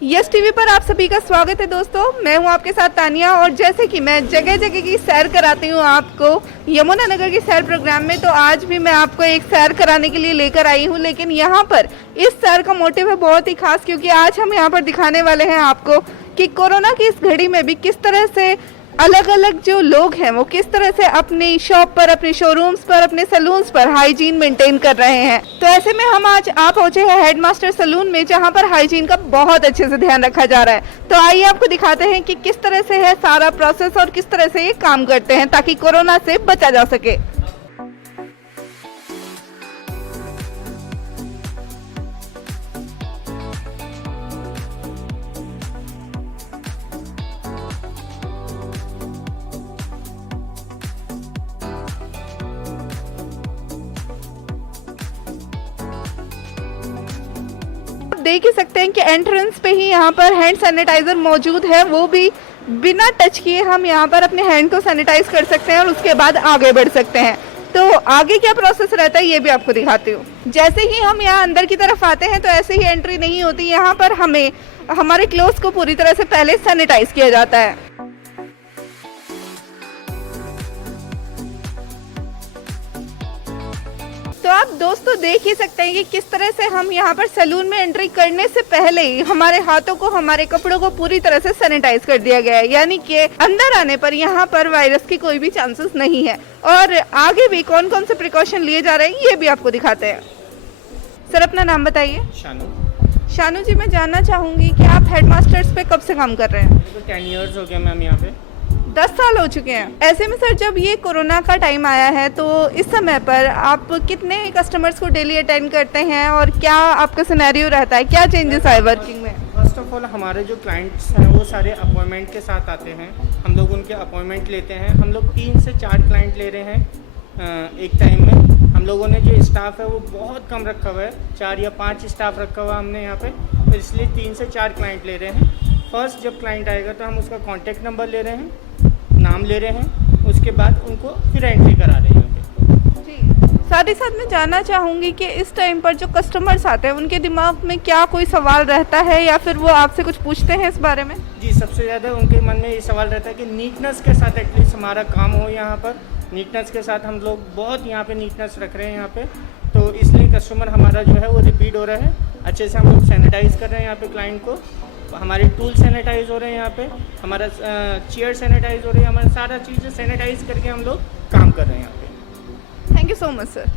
Yes TV पर आप सभी का स्वागत है दोस्तों। मैं हूं आपके साथ तानिया और जैसे कि मैं जगह जगह की सैर कराती हूं आपको यमुनानगर की सैर प्रोग्राम में, तो आज भी मैं आपको एक सैर कराने के लिए लेकर आई हूं। लेकिन यहां पर इस सैर का मोटिव है बहुत ही खास, क्योंकि आज हम यहां पर दिखाने वाले हैं आपको कि कोरोना की इस घड़ी में भी किस तरह से अलग अलग जो लोग हैं वो किस तरह से अपनी शॉप पर, अपने शोरूम्स पर, अपने सलून्स पर हाइजीन मेंटेन कर रहे हैं। तो ऐसे में हम आज आप पहुंचे हैं हेडमास्टर सलून में, जहां पर हाइजीन का बहुत अच्छे से ध्यान रखा जा रहा है। तो आइए आपको दिखाते हैं कि किस तरह से है सारा प्रोसेस और किस तरह से ये काम करते हैं ताकि कोरोना से बचा जा सके। देख ही सकते हैं कि एंट्रेंस पे ही यहाँ पर हैंड सैनिटाइजर मौजूद है, वो भी बिना टच किए हम यहाँ पर अपने हैंड को सैनिटाइज कर सकते हैं और उसके बाद आगे बढ़ सकते हैं। तो आगे क्या प्रोसेस रहता है ये भी आपको दिखाती हूँ। जैसे ही हम यहाँ अंदर की तरफ आते हैं तो ऐसे ही एंट्री नहीं होती, यहाँ पर हमें हमारे क्लोथ्स को पूरी तरह से पहले सैनिटाइज किया जाता है। तो आप दोस्तों देख ही सकते हैं कि किस तरह से हम यहाँ पर सैलून में एंट्री करने से पहले ही हमारे हाथों को, हमारे कपड़ों को पूरी तरह से सैनिटाइज कर दिया गया है, यानी कि अंदर आने पर यहाँ पर वायरस की कोई भी चांसेस नहीं है। और आगे भी कौन कौन से प्रिकॉशन लिए जा रहे हैं ये भी आपको दिखाते हैं। सर अपना नाम बताइए। शानू जी, मैं जानना चाहूंगी कि आप हेडमास्टर्स पे कब से काम कर रहे हैं? 10 इयर्स हो गया मैम यहाँ पे। 10 साल हो चुके हैं। ऐसे में सर जब ये कोरोना का टाइम आया है तो इस समय पर आप कितने कस्टमर्स को डेली अटेंड करते हैं और क्या आपका सिनेरियो रहता है, क्या चेंजेस आए वर्किंग में? फर्स्ट ऑफ ऑल हमारे जो क्लाइंट्स हैं वो सारे अपॉइंटमेंट के साथ आते हैं, हम लोग उनके अपॉइंटमेंट लेते हैं। हम लोग 3 से 4 क्लाइंट ले रहे हैं एक टाइम में। हम लोगों ने जो स्टाफ है वो बहुत कम रखा हुआ है, 4 या 5 स्टाफ रखा हुआ हमने यहाँ पे, तो इसलिए 3 से 4 क्लाइंट ले रहे हैं। फर्स्ट जब क्लाइंट आएगा तो हम उसका कॉन्टैक्ट नंबर ले रहे हैं, नाम ले रहे हैं, उसके बाद उनको फिर एंट्री करा रहे हैं यहाँ पे। जी, साथ ही साथ मैं जानना चाहूँगी कि इस टाइम पर जो कस्टमर्स आते हैं उनके दिमाग में क्या कोई सवाल रहता है या फिर वो आपसे कुछ पूछते हैं इस बारे में? जी, सबसे ज़्यादा उनके मन में ये सवाल रहता है कि नीटनेस के साथ एटलीस्ट हमारा काम हो यहाँ पर। नीटनेस के साथ हम लोग बहुत यहाँ पे नीटनेस रख रहे हैं यहाँ पे, तो इसलिए कस्टमर हमारा जो है वो रिपीट हो रहा है। अच्छे से हम लोग सैनिटाइज़ कर रहे हैं यहाँ पे क्लाइंट को, हमारे टूल सैनिटाइज हो रहे हैं यहाँ पे, हमारा चेयर सैनिटाइज हो रही है, हमारा सारा चीज़ें सैनिटाइज करके हम लोग काम कर रहे हैं यहाँ पे। Thank you so much sir.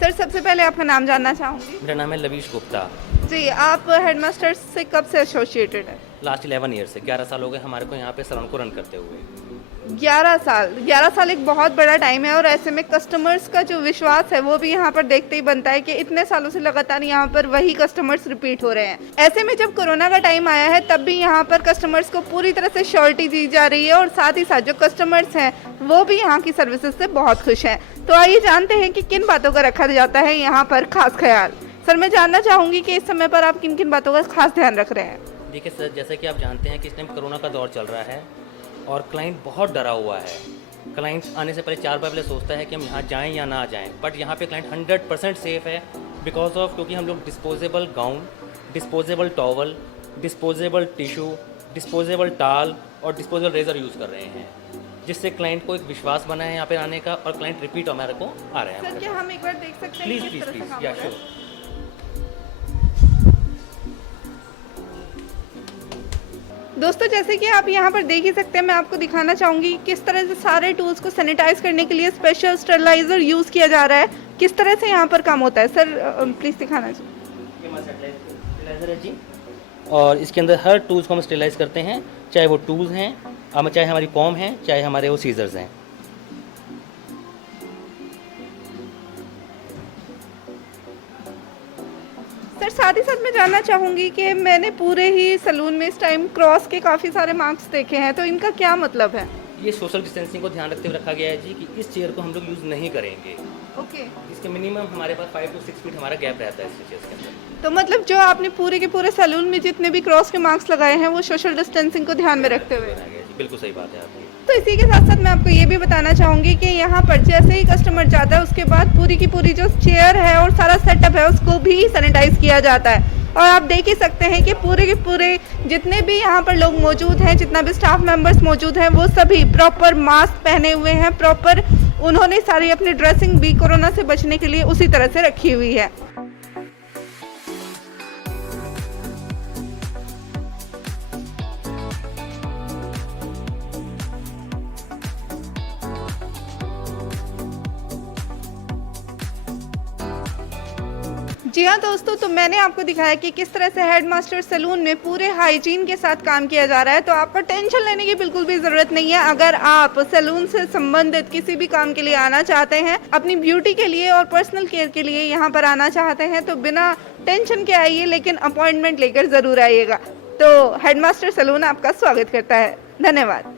Sir सबसे पहले आपका नाम जानना चाहूँगी। मेरा नाम है लवीश गुप्ता। जी, आप हेडमास्टर्स से कब से एसोसिएटेड है? लास्ट 11 ईयर से, 11 साल हो गए हमारे को यहाँ पे सैलून को रन करते हुए। 11 साल एक बहुत बड़ा टाइम है और ऐसे में कस्टमर्स का जो विश्वास है वो भी यहाँ पर देखते ही बनता है कि इतने सालों से लगातार यहाँ पर वही कस्टमर्स रिपीट हो रहे हैं। ऐसे में जब कोरोना का टाइम आया है तब भी यहाँ पर कस्टमर्स को पूरी तरह से श्योरिटी दी जा रही है और साथ ही साथ जो कस्टमर्स हैं वो भी यहाँ की सर्विसेज से बहुत खुश हैं। तो आइए जानते हैं कि किन बातों का रखा जाता है यहाँ पर खास ख्याल। सर मैं जानना चाहूँगी कि इस समय पर आप किन किन बातों का खास ध्यान रख रहे हैं? देखिए सर, जैसे कि आप जानते हैं कि इस टाइम कोरोना का दौर चल रहा है और क्लाइंट बहुत डरा हुआ है। क्लाइंट आने से पहले 4 बार पहले सोचता है कि हम यहाँ जाएं या ना जाएं, बट यहाँ पे क्लाइंट 100% सेफ़ है बिकॉज ऑफ, क्योंकि हम लोग disposable gown, disposable towel, disposable tissue, disposable टाल और डिस्पोजेबल रेज़र यूज़ कर रहे हैं, जिससे क्लाइंट को एक विश्वास बना है यहाँ पे आने का और क्लाइंट रिपीट हमारे को आ रहे हैं। सर क्या हम एक बार देख सकते हैं? प्लीज़ प्लीज़ प्लीज़, या श्योर। दोस्तों जैसे कि आप यहाँ पर देख ही सकते हैं, मैं आपको दिखाना चाहूँगी किस तरह से सारे टूल्स को सैनिटाइज करने के लिए स्पेशल स्टेरिलाइजर यूज़ किया जा रहा है, किस तरह से यहाँ पर काम होता है। सर प्लीज़ दिखाना चाहिए। स्टेरिलाइजर है जी, और इसके अंदर हर टूल्स को हम स्टेरिलाइज करते हैं, चाहे वो टूल्स हैं, चाहे हमारी कॉम हैं, चाहे हमारे वो सीजर्स हैं। सर साथ ही साथ मैं जानना चाहूँगी कि मैंने पूरे ही सलून में इस टाइम क्रॉस के काफ़ी सारे मार्क्स देखे हैं, तो इनका क्या मतलब है? ये सोशल डिस्टेंसिंग को ध्यान रखते हुए रखा गया है जी कि इस चेयर को हम लोग यूज़ नहीं करेंगे। ओके। इसके मिनिमम हमारे पास 5 to 6 फीट हमारा गैप रहता है इस चेयर के अंदर। तो मतलब जो आपने पूरे के पूरे सलून में जितने भी क्रॉस के मार्क्स लगाए हैं वो सोशल डिस्टेंसिंग को ध्यान में रखते हुए? बिल्कुल सही बात है आपकी। तो इसी के साथ साथ मैं आपको ये भी बताना चाहूँगी कि यहाँ पर जैसे ही कस्टमर जाता है उसके बाद पूरी की पूरी जो चेयर है और सारा सेटअप है उसको भी सैनिटाइज किया जाता है। और आप देख ही सकते हैं कि पूरे के पूरे जितने भी यहाँ पर लोग मौजूद हैं, जितना भी स्टाफ मेंबर्स मौजूद हैं, वो सभी प्रॉपर मास्क पहने हुए हैं, प्रॉपर उन्होंने सारी अपनी ड्रेसिंग भी कोरोना से बचने के लिए उसी तरह से रखी हुई है। जी हाँ दोस्तों, तो मैंने आपको दिखाया कि किस तरह से हेडमास्टर सैलून में पूरे हाइजीन के साथ काम किया जा रहा है। तो आपको टेंशन लेने की बिल्कुल भी ज़रूरत नहीं है। अगर आप सैलून से संबंधित किसी भी काम के लिए आना चाहते हैं, अपनी ब्यूटी के लिए और पर्सनल केयर के लिए यहाँ पर आना चाहते हैं, तो बिना टेंशन के आइए, लेकिन अपॉइंटमेंट लेकर ज़रूर आइएगा। तो हेडमास्टर सैलून आपका स्वागत करता है। धन्यवाद।